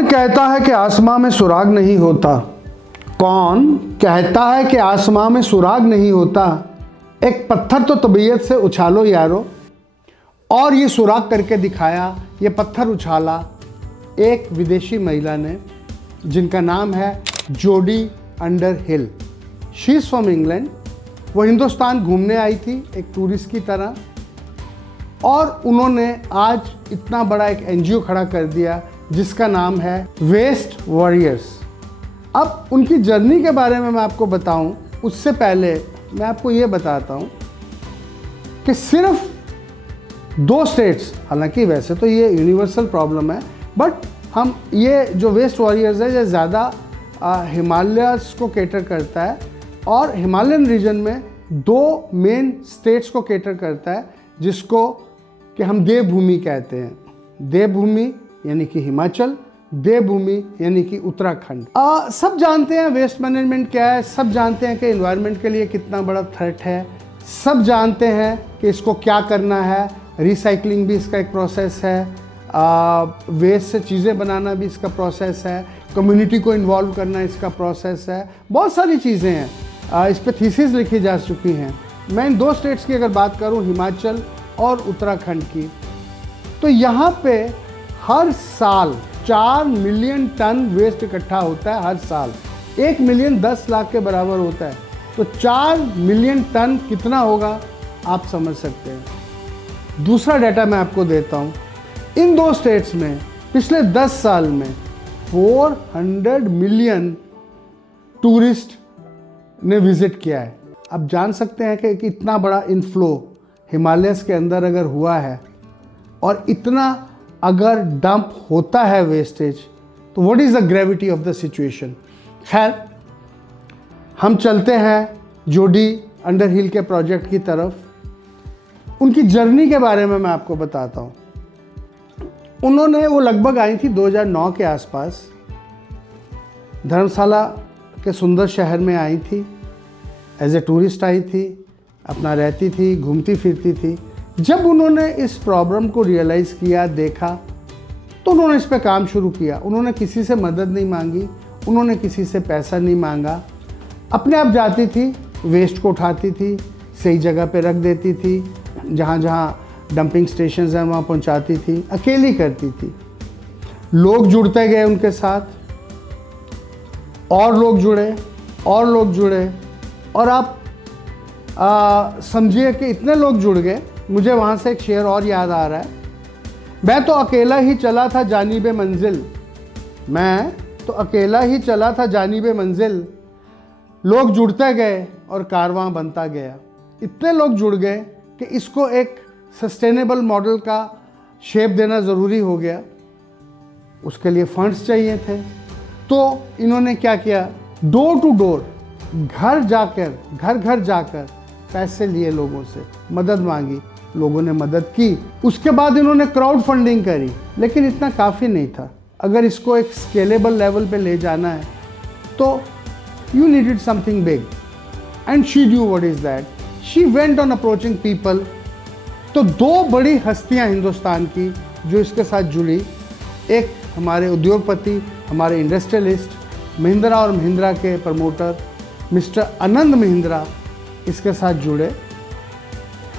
कौन कहता है कि आसमां में सुराग नहीं होता? कौन कहता है कि आसमां में सुराग नहीं होता? एक पत्थर तो तबीयत से उछालो यारो। और ये सुराग करके दिखाया, ये पत्थर उछाला एक विदेशी महिला ने, जिनका नाम है Jodie Underhill. She is from England. वो हिंदुस्तान घूमने आई थी एक टूरिस्ट की तरह, और उन्होंने आज इतना बड़ा एक एनजीओ खड़ा कर दिया जिसका नाम है वेस्ट वॉरियर्स। अब उनकी जर्नी के बारे में मैं आपको बताऊं, उससे पहले मैं आपको ये बताता हूं कि सिर्फ 2 स्टेट्स, हालांकि वैसे तो ये यूनिवर्सल प्रॉब्लम है, बट हम ये जो वेस्ट वॉरियर्स है ये ज़्यादा हिमालयस को केटर करता है, और हिमालयन रीजन में 2 मेन स्टेट्स को केटर करता है, जिसको कि हम देवभूमि कहते हैं। देवभूमि यानी कि हिमाचल, देवभूमि यानी कि उत्तराखंड। सब जानते हैं वेस्ट मैनेजमेंट क्या है, सब जानते हैं कि एनवायरनमेंट के लिए कितना बड़ा थ्रेट है, सब जानते हैं कि इसको क्या करना है। रिसाइकलिंग भी इसका एक प्रोसेस है, वेस्ट से चीज़ें बनाना भी इसका प्रोसेस है, कम्युनिटी को इन्वॉल्व करना इसका प्रोसेस है, बहुत सारी चीज़ें हैं। इस पर थीसिस लिखी जा चुकी हैं। मैं इन 2 स्टेट्स की अगर बात करूं, हिमाचल और उत्तराखंड की, तो यहाँ पे हर साल 4 मिलियन टन वेस्ट इकट्ठा होता है। हर साल 1 मिलियन 10 लाख के बराबर होता है, तो 4 मिलियन टन कितना होगा आप समझ सकते हैं। दूसरा डाटा मैं आपको देता हूँ। इन 2 स्टेट्स में पिछले 10 साल में 400 मिलियन टूरिस्ट ने विजिट किया है। आप जान सकते हैं कि इतना बड़ा इनफ्लो हिमालयस के अंदर अगर हुआ है, और इतना अगर डंप होता है वेस्टेज, तो what is the gravity of the situation. खैर, हम चलते हैं जोडी अंडरहिल के प्रोजेक्ट की तरफ। उनकी जर्नी के बारे में मैं आपको बताता हूँ। वो लगभग आई थी 2009 के आसपास, धर्मशाला के सुंदर शहर में आई थी। एज ए टूरिस्ट आई थी, अपना रहती थी, घूमती फिरती थी। जब उन्होंने इस प्रॉब्लम को रियलाइज़ किया, देखा, तो उन्होंने इस पे काम शुरू किया। उन्होंने किसी से मदद नहीं मांगी, उन्होंने किसी से पैसा नहीं मांगा। अपने आप जाती थी, वेस्ट को उठाती थी, सही जगह पे रख देती थी, जहाँ जहाँ डंपिंग स्टेशंस हैं वहाँ पहुँचाती थी, अकेली करती थी। लोग जुड़ते गए उनके साथ, और लोग जुड़े, और लोग जुड़े, और आप समझिए कि इतने लोग जुड़ गए। मुझे वहाँ से एक शेर और याद आ रहा है। मैं तो अकेला ही चला था जानिबे मंजिल, मैं तो अकेला ही चला था जानिबे मंजिल, लोग जुड़ते गए और कारवां बनता गया। इतने लोग जुड़ गए कि इसको एक सस्टेनेबल मॉडल का शेप देना ज़रूरी हो गया। उसके लिए फंड्स चाहिए थे, तो इन्होंने क्या किया, डोर टू डोर, घर घर जाकर पैसे लिए, लोगों से मदद मांगी, लोगों ने मदद की। उसके बाद इन्होंने क्राउड फंडिंग करी, लेकिन इतना काफ़ी नहीं था। अगर इसको एक स्केलेबल लेवल पे ले जाना है तो you needed something big, and she due what is that, she went on approaching people. तो 2 बड़ी हस्तियां हिंदुस्तान की जो इसके साथ जुड़ी, एक हमारे उद्योगपति, हमारे इंडस्ट्रियलिस्ट, महिंद्रा और महिंद्रा के प्रमोटर मिस्टर आनंद महिंद्रा इसके साथ जुड़े।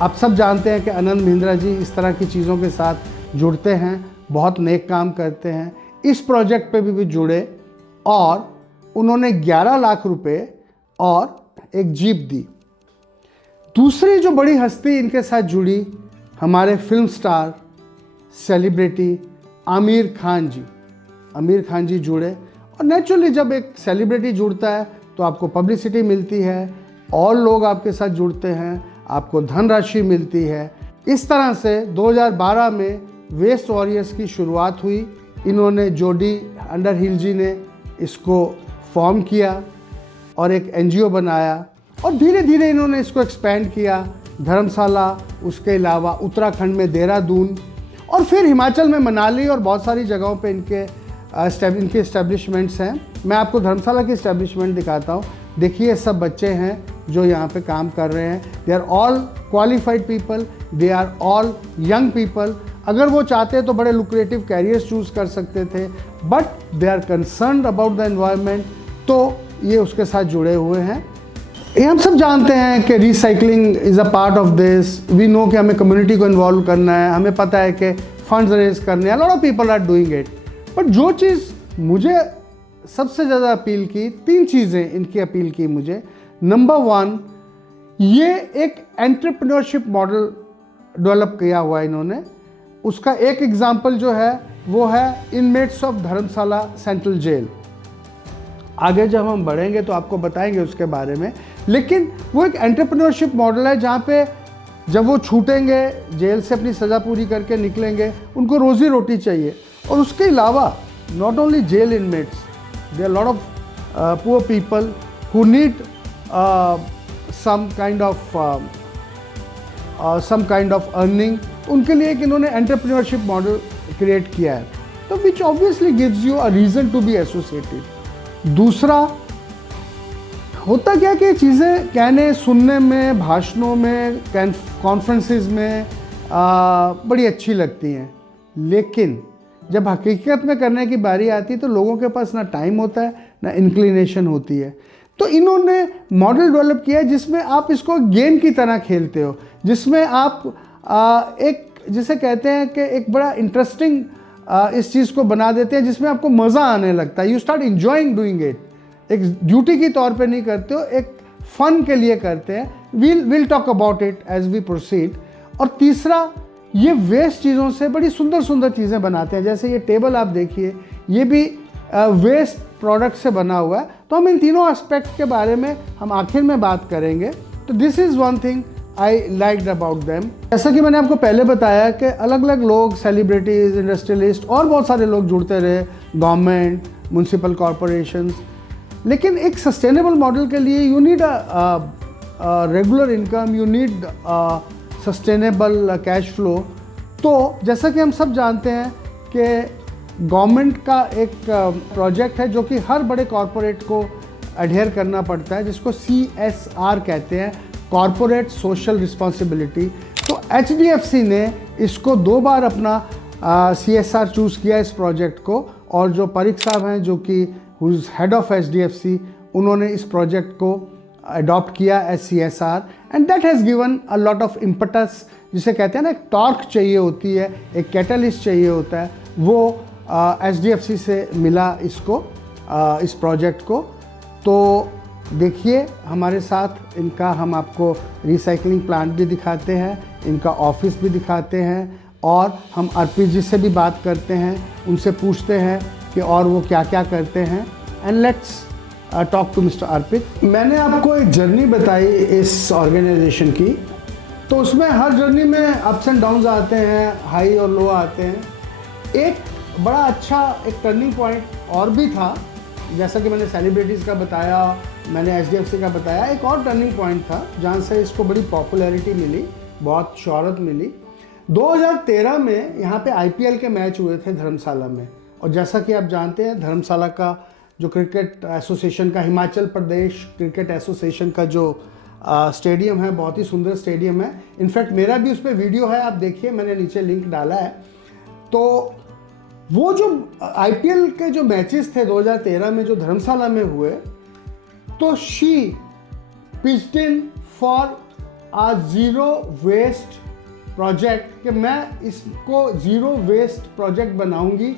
आप सब जानते हैं कि आनंद महिंद्रा जी इस तरह की चीज़ों के साथ जुड़ते हैं, बहुत नेक काम करते हैं। इस प्रोजेक्ट पे भी जुड़े, और उन्होंने 11 लाख रुपए और एक जीप दी। दूसरी जो बड़ी हस्ती इनके साथ जुड़ी, हमारे film star, celebrity Aamir Khan ji. Aamir Khan ji जुड़े, और नेचुरली जब एक सेलिब्रिटी जुड़ता है तो आपको पब्लिसिटी मिलती है, और लोग आपके साथ जुड़ते हैं, आपको धनराशि मिलती है। इस तरह से 2012 में वेस्ट वॉरियर्स की शुरुआत हुई। इन्होंने, जोडी अंडरहिल जी ने इसको फॉर्म किया और एक एनजीओ बनाया, और धीरे धीरे इन्होंने इसको एक्सपेंड किया। धर्मशाला, उसके अलावा उत्तराखंड में देहरादून, और फिर हिमाचल में मनाली, और बहुत सारी जगहों पे इनके इस्टेब्लिशमेंट्स हैं। मैं आपको धर्मशाला की इस्टेब्लिशमेंट दिखाता हूँ। देखिए, सब बच्चे हैं जो यहाँ पे काम कर रहे हैं। They are all qualified people, they are all young people. अगर वो चाहते तो बड़े लुक्रेटिव कैरियर्स चूज़ कर सकते थे, but they are concerned about the environment, तो ये उसके साथ जुड़े हुए हैं। ये हम सब जानते हैं कि recycling is a part of this. We know कि हमें कम्युनिटी को इन्वॉल्व करना है, हमें पता है कि फंड्स रेज करने हैं, lot of people are doing it. But जो चीज़ मुझे सबसे ज़्यादा अपील की, 3 चीज़ें इनकी अपील की मुझे। नंबर 1, ये एक एंटरप्रेन्योरशिप मॉडल डेवलप किया हुआ है इन्होंने। उसका एक एग्जांपल जो है वो है inmates of Dharamshala central jail. आगे जब हम बढ़ेंगे तो आपको बताएंगे उसके बारे में, लेकिन वो एक एंटरप्रेन्योरशिप मॉडल है जहाँ पे जब वो छूटेंगे, जेल से अपनी सज़ा पूरी करके निकलेंगे, उनको रोज़ी रोटी चाहिए। और उसके अलावा not only jail inmates, there are lot of poor people who need some kind of earning, उनके लिए एक इन्होंने एंटरप्रेन्योरशिप मॉडल क्रिएट किया है, तो which obviously gives you a reason to be associated. दूसरा होता क्या कि चीज़ें कहने सुनने में, भाषणों में, कॉन्फ्रेंसेस में बड़ी अच्छी लगती हैं, लेकिन जब हकीकत में करने की बारी आती है तो लोगों के पास ना टाइम होता है ना इंक्लिनेशन होती है। तो इन्होंने मॉडल डेवलप किया है जिसमें आप इसको गेम की तरह खेलते हो, जिसमें आप एक जिसे कहते हैं कि एक बड़ा इंटरेस्टिंग इस चीज़ को बना देते हैं जिसमें आपको मज़ा आने लगता है। You start enjoying doing it. एक ड्यूटी की तौर पे नहीं करते हो, एक फ़न के लिए करते हैं। Will talk about it as we proceed. और तीसरा, ये वेस्ट चीज़ों से बड़ी सुंदर सुंदर चीज़ें बनाते हैं। जैसे ये टेबल आप देखिए, ये भी वेस्ट प्रोडक्ट से बना हुआ है। तो हम इन तीनों एस्पेक्ट के बारे में हम आखिर में बात करेंगे। तो this is one thing I liked about them. जैसा कि मैंने आपको पहले बताया कि अलग अलग लोग, सेलिब्रिटीज़, इंडस्ट्रियलिस्ट और बहुत सारे लोग जुड़ते रहे, गवर्नमेंट, म्यूनसिपल कॉरपोरेशंस। लेकिन एक सस्टेनेबल मॉडल के लिए you need regular income, you need sustainable cash flow. तो जैसा कि हम सब जानते हैं कि गवर्नमेंट का एक प्रोजेक्ट है जो कि हर बड़े कॉरपोरेट को एडहेयर करना पड़ता है, जिसको CSR कहते हैं, कॉरपोरेट सोशल रिस्पॉन्सिबिलिटी। तो HDFC ने इसको 2 बार अपना CSR चूज़ किया इस प्रोजेक्ट को, और जो परीख साहब हैं जो कि हुज हेड ऑफ HDFC, उन्होंने इस प्रोजेक्ट को अडॉप्ट किया as CSR, and that has given a lot of impetus, जिसे कहते हैं ना, एक टॉर्क चाहिए होती है, एक कैटलिस्ट चाहिए होता है, वो HDFC से मिला इसको, इस प्रोजेक्ट को। तो देखिए हमारे साथ इनका, हम आपको रिसाइकलिंग प्लांट भी दिखाते हैं, इनका ऑफिस भी दिखाते हैं, और हम अर्पित जी से भी बात करते हैं, उनसे पूछते हैं कि और वो क्या क्या करते हैं। And let's talk to mister Arpit. मैंने आपको एक जर्नी बताई इस ऑर्गेनाइजेशन की, तो उसमें हर जर्नी में अप्स एंड डाउन्स आते हैं, हाई और लो आते हैं। एक बड़ा अच्छा एक टर्निंग पॉइंट और भी था, जैसा कि मैंने सेलिब्रिटीज़ का बताया, मैंने HDFC का बताया। एक और टर्निंग पॉइंट था जहाँ से इसको बड़ी पॉपुलैरिटी मिली, बहुत शोहरत मिली। 2013 में यहाँ पे IPL के मैच हुए थे धर्मशाला में, और जैसा कि आप जानते हैं धर्मशाला का जो क्रिकेट एसोसिएशन का, हिमाचल प्रदेश क्रिकेट एसोसिएशन का जो स्टेडियम है, बहुत ही सुंदर स्टेडियम है। इनफैक्ट मेरा भी उस पर वीडियो है, आप देखिए, मैंने नीचे लिंक डाला है। तो वो जो IPL के जो मैचेस थे 2013 में जो धर्मशाला में हुए, तो she pitched in for a zero waste project, कि मैं इसको ज़ीरो वेस्ट प्रोजेक्ट बनाऊंगी,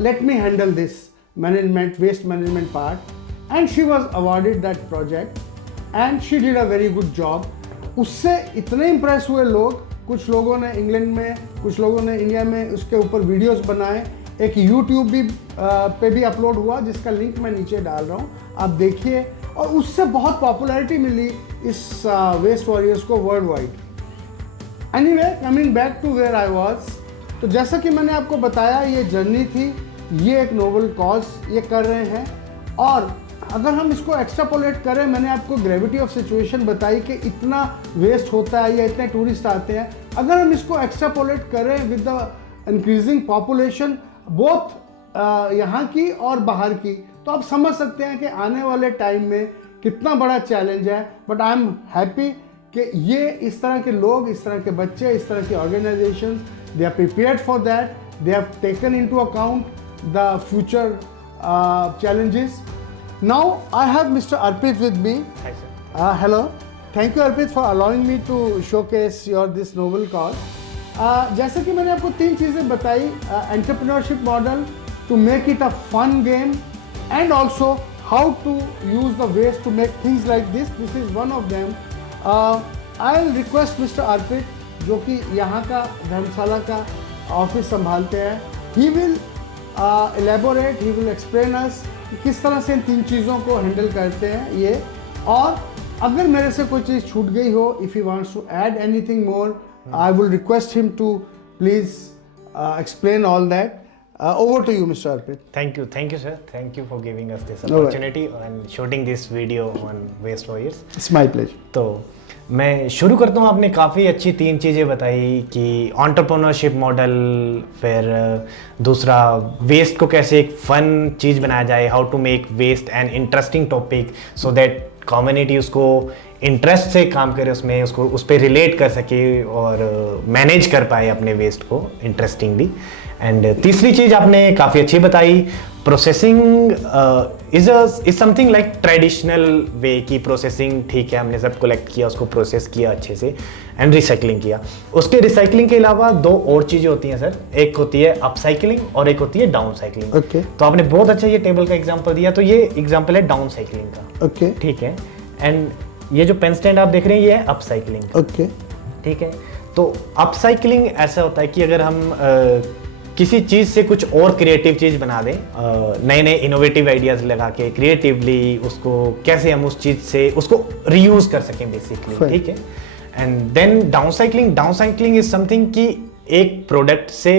let me handle this management, waste management part. And she was awarded that project and she did a very good job. उससे इतने impress हुए लोग, कुछ लोगों ने इंग्लैंड में, कुछ लोगों ने इंडिया में उसके ऊपर वीडियोस बनाए। एक यूट्यूब भी पे भी अपलोड हुआ, जिसका लिंक मैं नीचे डाल रहा हूँ, आप देखिए। और उससे बहुत पॉपुलैरिटी मिली इस वेस्ट वॉरियर्स को world wide. Anyway, coming back to where I was, तो जैसा कि मैंने आपको बताया, ये जर्नी थी, ये एक नोबल कॉज ये कर रहे हैं। और अगर हम इसको एक्स्ट्रापोलेट करें, मैंने आपको ग्रेविटी ऑफ सिचुएशन बताई कि इतना वेस्ट होता है या इतने टूरिस्ट आते हैं। अगर हम इसको एक्स्ट्रापोलेट करें with the increasing population, both यहाँ की और बाहर की, तो आप समझ सकते हैं कि आने वाले टाइम में कितना बड़ा चैलेंज है। बट आई एम हैप्पी कि ये इस तरह के लोग, इस तरह के बच्चे, इस तरह की organisations They are prepared for that. They have taken into account the future challenges. Now I have Mr. Arpit with me. Hi, sir. Hello. Thank you Arpit for allowing me to showcase your this noble cause. जैसे कि मैंने आपको 3 चीज़ें बताई, entrepreneurship model to make it a fun game and also how to use the waste to make things like this is one of them. I will request mister Arpit जो कि यहाँ का धर्मशाला का ऑफिस संभालते हैं, he will elaborate, he will explain us किस तरह से इन 3 चीज़ों को हैंडल करते हैं ये. और अगर मेरे से कोई चीज़ छूट गई हो, if he wants to add anything more, I will request him to please explain all that. Over to you, Mr. Arpit. Thank you, sir. Thank you for giving us this No opportunity and shooting this video on Waste Warriors. It's my pleasure. तो मैं शुरू करता हूँ. आपने काफ़ी अच्छी 3 चीज़ें बताई कि एंटरप्रेन्योरशिप मॉडल, फिर दूसरा वेस्ट को कैसे एक फन चीज़ बनाया जाए, how to make waste an interesting topic so that community उसको इंटरेस्ट से काम करे, उसमें उसको उस पर रिलेट कर सके और मैनेज कर पाए अपने वेस्ट को इंटरेस्टिंगली. एंड तीसरी चीज़ आपने काफ़ी अच्छी बताई, processing is something like traditional way की प्रोसेसिंग. ठीक है, हमने सब कलेक्ट किया, उसको प्रोसेस किया अच्छे से एंड रिसाइकलिंग किया. उसके रिसाइकलिंग के अलावा 2 और चीज़ें होती हैं सर. एक होती है अपसाइकलिंग और एक होती है डाउन साइकलिंग. Okay. तो आपने बहुत अच्छा ये टेबल का एग्जाम्पल दिया, तो ये एग्जाम्पल है डाउन साइकलिंग का. Okay. ठीक है. एंड ये जो पेन स्टैंड आप देख रहे हैं ये है अपसाइकलिंग. Okay. ठीक है. तो अपसाइकलिंग ऐसा होता है कि अगर हम किसी चीज़ से कुछ और क्रिएटिव चीज़ बना दें, नए नए इनोवेटिव आइडियाज़ लगा के क्रिएटिवली उसको कैसे हम उस चीज़ से उसको रीयूज़ कर सकें बेसिकली. ठीक है. And then down cycling is something कि एक प्रोडक्ट से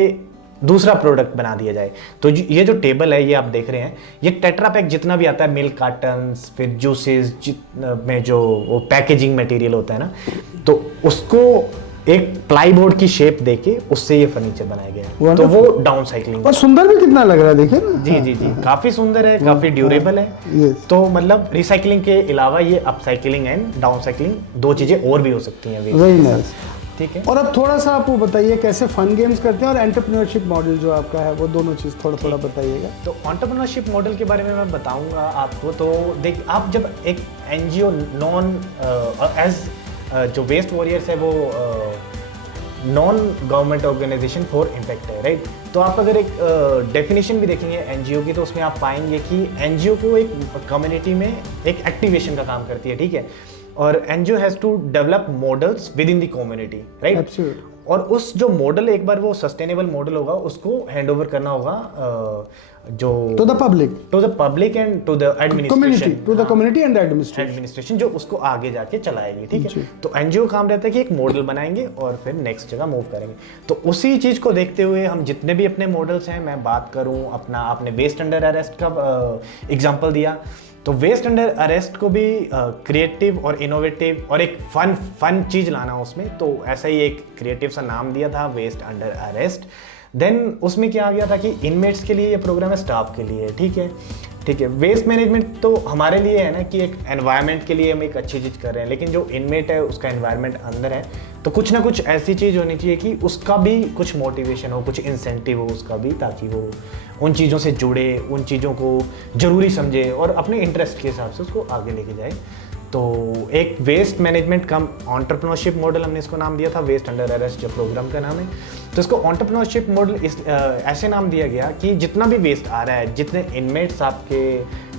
दूसरा प्रोडक्ट बना दिया जाए. तो ये जो टेबल है ये आप देख रहे हैं, ये टेट्रा पैक जितना भी आता है, मिल्क कार्टन्स, फिर जूसेस में जो वो पैकेजिंग मटेरियल होता है ना, तो उसको एक प्लाईबोर्ड की शेप देके उससे ये फर्नीचर बनाया गया है. तो वो डाउन साइकलिंग. और सुंदर भी कितना लग रहा है, देखिए ना. जी, काफी सुंदर है, काफी ड्यूरेबल है. Yes. तो मतलब रिसाइकलिंग के अलावा ये अपसाइकलिंग एंड डाउन साइकलिंग 2 चीजें और भी हो सकती हैं. Very nice. ठीक है. और अब थोड़ा सा आप वो बताइए कैसे फन गेम्स करते हैं और एंटरप्रेन्योरशिप मॉडल जो आपका है वो दोनों चीज़ थोड़ा बताइएगा. तो एंटरप्रेन्योरशिप मॉडल के बारे में मैं बताऊंगा आपको. तो देख, आप जब एक एनजीओ जो वेस्ट वॉरियर्स है वो non government organization for impact है, राइट. तो आप अगर एक डेफिनेशन भी देखेंगे एनजीओ की, तो उसमें आप पाएंगे कि एनजीओ को एक कम्युनिटी में एक एक्टिवेशन का काम करती है. ठीक है. और NGO has to develop models within the community, right. Absolutely. और उस जो मॉडल, एक बार वो सस्टेनेबल मॉडल होगा, उसको हैंड ओवर करना होगा जो to the public and to the administration, to the community and administration जो उसको आगे जाके चलाएगी. ठीक है. तो एनजीओ काम रहता है कि एक मॉडल बनाएंगे और फिर नेक्स्ट जगह मूव करेंगे. तो उसी चीज को देखते हुए हम जितने भी अपने मॉडल्स हैं, मैं बात करूं अपना, आपने वेस्ट अंडर अरेस्ट का एग्जांपल दिया, तो वेस्ट अंडर अरेस्ट को भी क्रिएटिव और इनोवेटिव और एक फन चीज़ लाना उसमें, तो ऐसा ही एक क्रिएटिव सा नाम दिया था, वेस्ट अंडर अरेस्ट. देन उसमें क्या आ गया था कि इनमेट्स के लिए ये प्रोग्राम है, स्टाफ के लिए. ठीक है. वेस्ट मैनेजमेंट तो हमारे लिए है ना कि एक एनवायरनमेंट के लिए हम एक अच्छी चीज़ कर रहे हैं, लेकिन जो इनमेट है उसका एनवायरनमेंट अंदर है, तो कुछ ना कुछ ऐसी चीज़ होनी चाहिए कि उसका भी कुछ मोटिवेशन हो, कुछ इंसेंटिव हो उसका भी, ताकि वो उन चीज़ों से जुड़े, उन चीज़ों को ज़रूरी समझे और अपने इंटरेस्ट के हिसाब से उसको आगे लेके जाए. तो एक वेस्ट मैनेजमेंट कम एंटरप्रेन्योरशिप मॉडल हमने इसको नाम दिया था, वेस्ट अंडर अरेस्ट जो प्रोग्राम का नाम है. तो इसको एंटरप्रेन्योरशिप मॉडल ऐसे नाम दिया गया कि जितना भी वेस्ट आ रहा है, जितने इनमेट्स आपके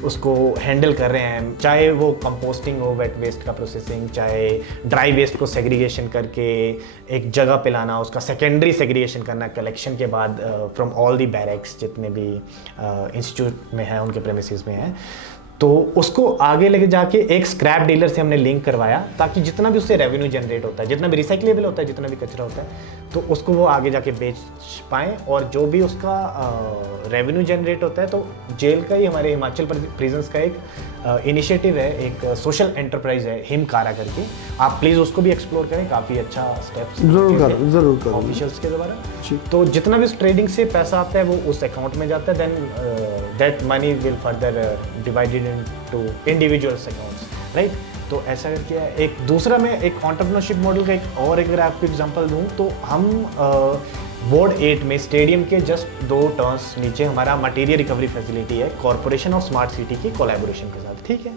उसको हैंडल कर रहे हैं, चाहे वो कंपोस्टिंग हो, वेट वेस्ट का प्रोसेसिंग, चाहे ड्राई वेस्ट को सेग्रीगेशन करके एक जगह पे लाना, उसका सेकेंडरी सेग्रीगेशन करना कलेक्शन के बाद फ्रॉम ऑल दी बैरक्स जितने भी इंस्टीट्यूट में है, उनके प्रेमिसेस में है, तो उसको आगे लेके जाके एक स्क्रैप डीलर से हमने लिंक करवाया, ताकि जितना भी उससे रेवेन्यू जनरेट होता है, जितना भी रिसाइकलेबल होता है, जितना भी कचरा होता है, तो उसको वो आगे जाके बेच पाएँ. और जो भी उसका रेवेन्यू जनरेट होता है, तो जेल का ही, हमारे हिमाचल प्रिजन्स का एक इनिशिएटिव है, एक सोशल एंटरप्राइज है, हिमकारा करके. आप प्लीज़ उसको भी एक्सप्लोर करें, काफ़ी अच्छा स्टेप्स जरूर करो ऑफिशियल्स के द्वारा. तो जितना भी उस ट्रेडिंग से पैसा आता है वो उस अकाउंट में जाता है. Then that money will further divided into individuals accounts, right. तो ऐसा करके एक दूसरा, मैं एक एंटरप्रेन्योरशिप मॉडल का एक और अगर आपको एग्जांपल दूं, तो हम वार्ड 8 में स्टेडियम के जस्ट 2 टर्न्स नीचे हमारा मटेरियल रिकवरी फैसिलिटी है, कॉर्पोरेशन ऑफ स्मार्ट सिटी की कोलैबोरेशन के साथ, ठीक है।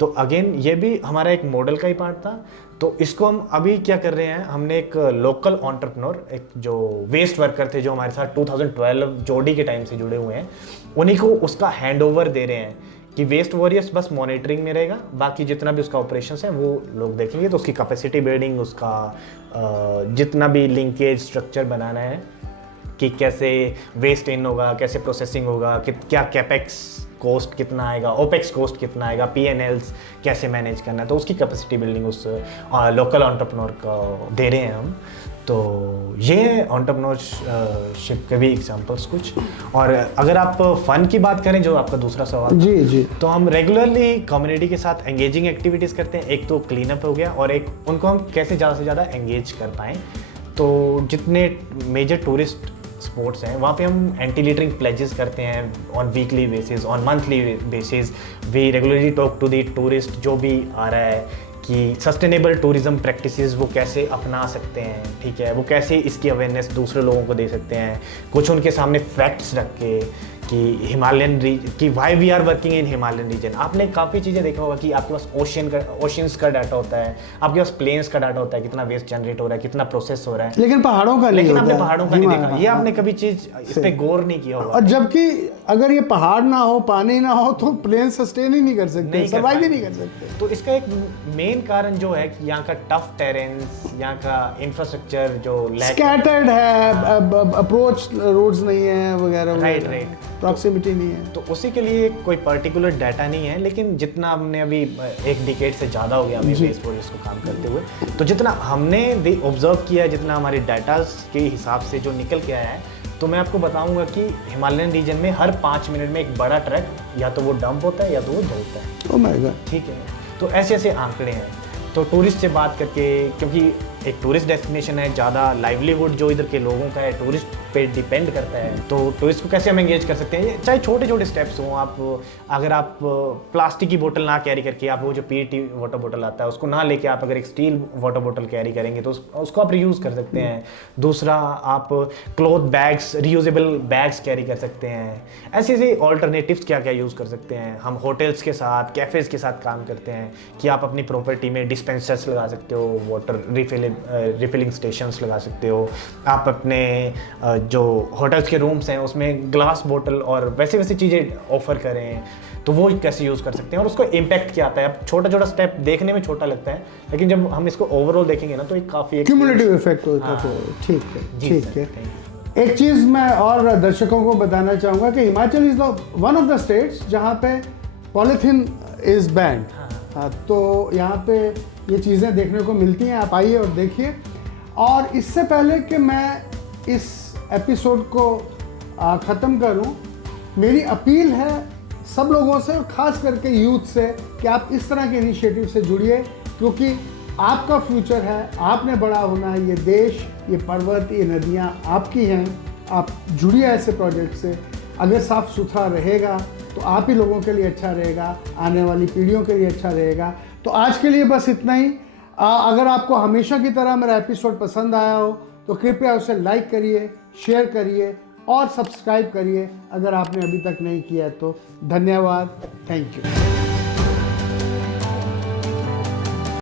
तो अगेन ये भी हमारा एक मॉडल का ही पार्ट था। तो इसको हम अभी क्या कर रहे हैं, हमने एक लोकल एंटरप्रेन्योर, एक जो वेस्ट वर्कर थे जो हमारे साथ 2012 जोडी के टाइम से जुड़े हुए हैं, उन्हीं को उसका हैंड ओवर दे रहे हैं कि वेस्ट वॉरियर्स बस मॉनिटरिंग में रहेगा, बाकी जितना भी उसका ऑपरेशंस है वो लोग देखेंगे। तो उसकी कैपेसिटी बिल्डिंग, उसका जितना भी लिंकेज स्ट्रक्चर बनाना है कि कैसे वेस्ट इन होगा, कैसे प्रोसेसिंग होगा, क्या कैपेक्स कॉस्ट कितना आएगा, ओपेक्स कॉस्ट कितना आएगा, पीएनएल्स कैसे मैनेज करना है, तो उसकी कैपेसिटी बिल्डिंग उस लोकल एंटरप्रेन्योर को दे रहे हैं हम। तो ये एंटरप्रेन्योरशिप के भी एग्जांपल्स कुछ। और अगर आप फन की बात करें, जो आपका दूसरा सवाल जी जी, तो हम रेगुलरली कम्युनिटी के साथ एंगेजिंग एक्टिविटीज़ करते हैं। एक तो क्लीन अप हो गया, और एक उनको हम कैसे ज़्यादा से ज़्यादा एंगेज कर पाएँ। तो जितने मेजर टूरिस्ट स्पोर्ट्स हैं वहाँ पे हम एंटी लिटरिंग प्लेजेस करते हैं on weekly basis, on monthly basis. We regularly talk to the tourist जो भी आ रहा है कि सस्टेनेबल टूरिज्म प्रैक्टिसेस वो कैसे अपना सकते हैं, ठीक है, वो कैसे इसकी अवेयरनेस दूसरे लोगों को दे सकते हैं। कुछ उनके सामने फैक्ट्स रख के कि हिमालयन कि why we are working in Himalayan region. आपने काफ़ी चीज़ें देखा होगा कि आपके पास ओशियंस का डाटा होता है, आपके पास प्लेन्स का डाटा होता है, कितना वेस्ट जनरेट हो रहा है, कितना प्रोसेस हो रहा है, लेकिन पहाड़ों का नहीं लेकिन होता आपने है। पहाड़ों का नहीं देखा। ये आपने कभी चीज़ इस पे गौर नहीं किया होगा। और जबकि अगर ये पहाड़ ना हो, पानी ना हो, तो प्लेन सस्टेन ही नहीं कर सकते, नहीं कर सर्वाइव ही पाएंगे। नहीं कर सकते। तो इसका एक मेन कारण जो है कि यहाँ का टफ टेरेंस, यहाँ का इंफ्रास्ट्रक्चर जो स्कैटर्ड है, अप्रोच रोड्स नहीं है वगैरह, राइट, प्रॉक्सिमिटी नहीं है। तो उसी के लिए कोई पर्टिकुलर डाटा नहीं है। लेकिन जितना हमने अभी एक डिकेड से ज़्यादा हो गया हमें वेस्ट वॉरियर्स को काम करते हुए, तो जितना हमने ऑब्जर्व किया, जितना हमारे डाटाज के हिसाब से जो निकल के आया है, तो मैं आपको बताऊंगा कि हिमालयन रीजन में हर 5 मिनट में एक बड़ा ट्रक या तो वो डंप होता है या तो वो जलता है। ओह माय गॉड, ठीक है। तो ऐसे ऐसे आंकड़े हैं। तो टूरिस्ट से बात करके, क्योंकि एक टूरिस्ट डेस्टिनेशन है, ज़्यादा लाइवलीहुड जो इधर के लोगों का है टूरिस्ट पे डिपेंड करता है। तो टूरिस्ट को कैसे हम एंगेज कर सकते हैं, चाहे छोटे छोटे स्टेप्स हों। आप अगर आप प्लास्टिक की बोतल ना कैरी करके, आप वो जो पीईटी वाटर बोतल आता है उसको ना लेके आप अगर एक स्टील वाटर बोतल कैरी करेंगे तो उसको आप रीयूज़ कर सकते हैं। दूसरा, आप cloth bags, reusable bags carry कर सकते हैं। ऐसे ऐसे ऑल्टरनेटिव्स क्या क्या यूज़ कर सकते हैं। हम होटल्स के साथ, कैफ़ेज़ के साथ काम करते हैं कि आप अपनी प्रॉपर्टी में डिस्पेंसर्स लगा सकते हो, वाटर रिफिलिंग स्टेशंस लगा सकते हो। आप अपने जो होटल्स के रूम्स हैं उसमें ग्लास बोतल और वैसे वैसे चीज़ें ऑफर करें, तो वो कैसे यूज़ कर सकते हैं और उसको इम्पैक्ट क्या आता है। अब छोटा छोटा स्टेप देखने में छोटा लगता है, लेकिन जब हम इसको ओवरऑल देखेंगे ना तो एक काफ़ी क्यूमुलेटिव इफेक्ट होता है। हाँ। ठीक है, जी ठीक सर, है। thank you। एक चीज़ मैं और दर्शकों को बताना चाहूँगा कि Himachal is one of the states जहाँ पे पॉलीथीन इज़ बैंड। हाँ, तो यहाँ पे ये चीज़ें देखने को मिलती हैं, आप आइए और देखिए। और इससे पहले कि मैं इस एपिसोड को ख़त्म करूं, मेरी अपील है सब लोगों से और ख़ास करके यूथ से कि आप इस तरह के इनिशिएटिव से जुड़िए, क्योंकि आपका फ्यूचर है, आपने बड़ा होना है। ये देश, ये पर्वत, ये नदियां आपकी हैं। आप जुड़िए ऐसे प्रोजेक्ट से। अगर साफ़ सुथरा रहेगा तो आप ही लोगों के लिए अच्छा रहेगा, आने वाली पीढ़ियों के लिए अच्छा रहेगा। तो आज के लिए बस इतना ही। अगर आपको हमेशा की तरह मेरा एपिसोड पसंद आया हो तो कृपया उसे लाइक करिए, शेयर करिए और सब्सक्राइब करिए अगर आपने अभी तक नहीं किया है तो। धन्यवाद, थैंक यू।